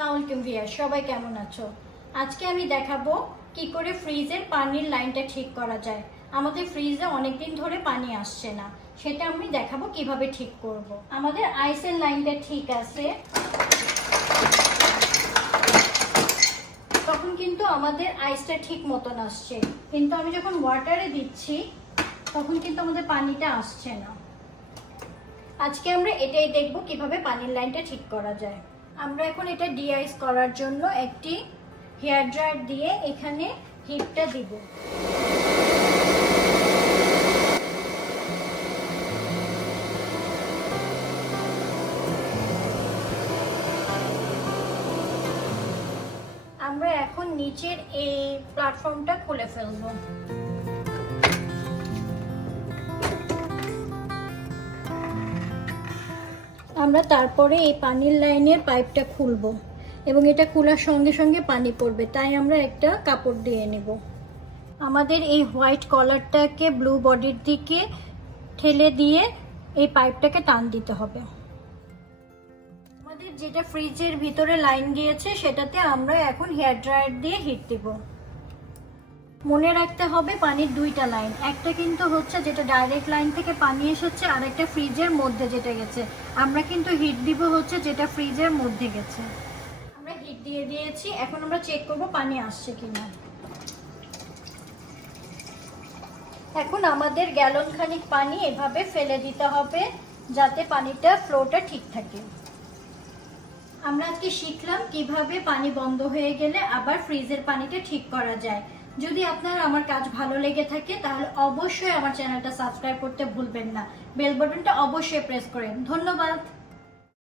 আসসালামু ভিউয়ার, সবাই কেমন আছো? আজকে আমি দেখাবো কি করে ফ্রিজের পানির লাইনটা ঠিক করা যায়। আমাদের ফ্রিজে অনেকদিন ধরে পানি আসছে না, সেটা আমি দেখাবো কিভাবে ঠিক করব। আমাদের আইসের লাইনটা ঠিক আছে, তখন কিন্তু আমাদের আইসটা ঠিক মতন আসছে, কিন্তু আমি যখন ওয়াটারে দিচ্ছি তখন কিন্তু আমাদের পানিটা আসছে না। আজকে আমরা এটাই দেখব কিভাবে পানির লাইনটা ঠিক করা যায়। আমরা এখন এটা ডিআইস করার জন্য একটি হেয়ার ড্রায়ার দিয়ে এখানে হিটটা দিব। আমরা এখন নিচের এই প্ল্যাটফর্মটা খুলে ফেলবো। আমরা তারপরে এই পানির লাইনের পাইপটা খুলবো এবং এটা খোলার সঙ্গে সঙ্গে পানি পড়বে, তাই আমরা একটা কাপড় দিয়ে নেব। আমাদের এই হোয়াইট কলারটাকে ব্লু বডির দিকে ঠেলে দিয়ে এই পাইপটাকে টান দিতে হবে। আমাদের যেটা ফ্রিজের ভিতরে লাইন গিয়েছে সেটাতে আমরা এখন হেয়ার ড্রায়ার দিয়ে হিট দিব। মনে রাখতে হবে পানির দুইটা লাইন, একটা কিন্তু হচ্ছে যেটা ডাইরেক্ট লাইন থেকে পানি এসেছে, আর একটা ফ্রিজের মধ্যে যেটা গেছে। আমরা কিন্তু হিট দিব হচ্ছে যেটা ফ্রিজের মধ্যে গেছে। আমরা হিট দিয়ে দিয়েছি, এখন আমরা চেক করব পানি আসছে কিনা। এখন আমাদের গ্যালন খানিক পানি এভাবে ফেলে দিতে হবে যাতে পানিটা ফ্লোটা ঠিক থাকে। আমরা আজকে শিখলাম কিভাবে পানি বন্ধ হয়ে গেলে আবার ফ্রিজের পানিটা ঠিক করা যায়। যদি আপনার আমার কাজ ভালো লেগে থাকে তাহলে অবশ্যই আমার চ্যানেলটা সাবস্ক্রাইব করতে ভুলবেন না, বেল বাটনটা অবশ্যই প্রেস করেন। ধন্যবাদ।